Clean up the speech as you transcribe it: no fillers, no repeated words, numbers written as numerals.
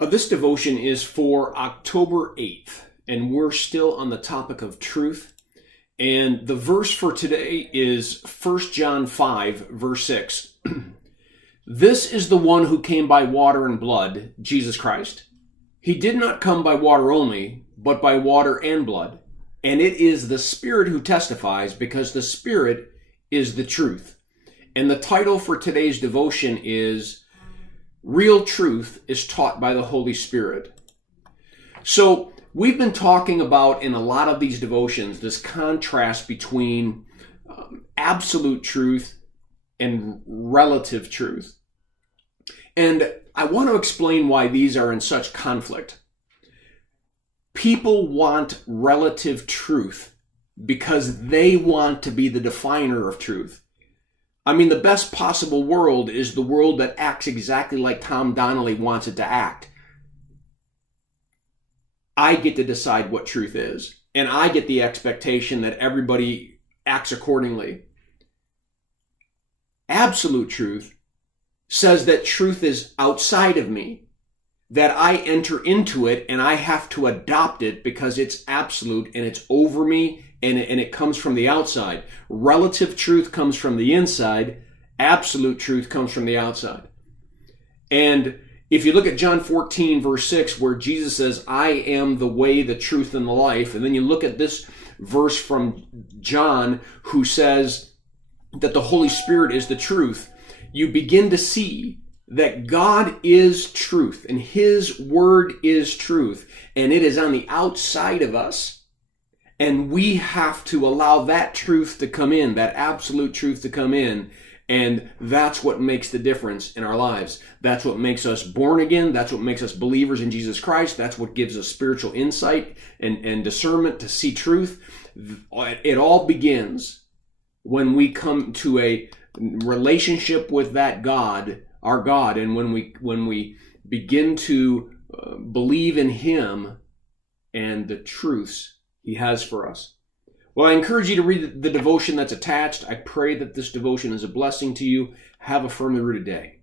This devotion is for October 8th, and we're still on the topic of truth. And the verse for today is 1 John 5, verse 6. This is the one who came by water and blood, Jesus Christ. He did not come by water only, but by water and blood. And it is the Spirit who testifies, because the Spirit is the truth. And the title for today's devotion is Real Truth is Taught by the Holy Spirit. So we've been talking about in a lot of these devotions this contrast between absolute truth and relative truth. And I want to explain why these are in such conflict. People want relative truth because they want to be the definer of truth. I mean, the best possible world is the world that acts exactly like Tom Donnelly wants it to act. I get to decide what truth is, and I get the expectation that everybody acts accordingly. Absolute truth says that truth is outside of me, that I enter into it and I have to adopt it because it's absolute and it's over me. And it comes from the outside. Relative truth comes from the inside. Absolute truth comes from the outside. And if you look at John 14, verse 6, where Jesus says, I am the way, the truth, and the life. And then you look at this verse from John, who says that the Holy Spirit is the truth. You begin to see that God is truth, and His Word is truth. And it is on the outside of us. And we have to allow that truth to come in, that absolute truth to come in. And that's what makes the difference in our lives. That's what makes us born again. That's what makes us believers in Jesus Christ. That's what gives us spiritual insight and discernment to see truth. It all begins when we come to a relationship with that God, our God, and when we begin to believe in Him and the truths He has for us. Well, I encourage you to read the devotion that's attached. I pray that this devotion is a blessing to you. Have a firmly rooted day.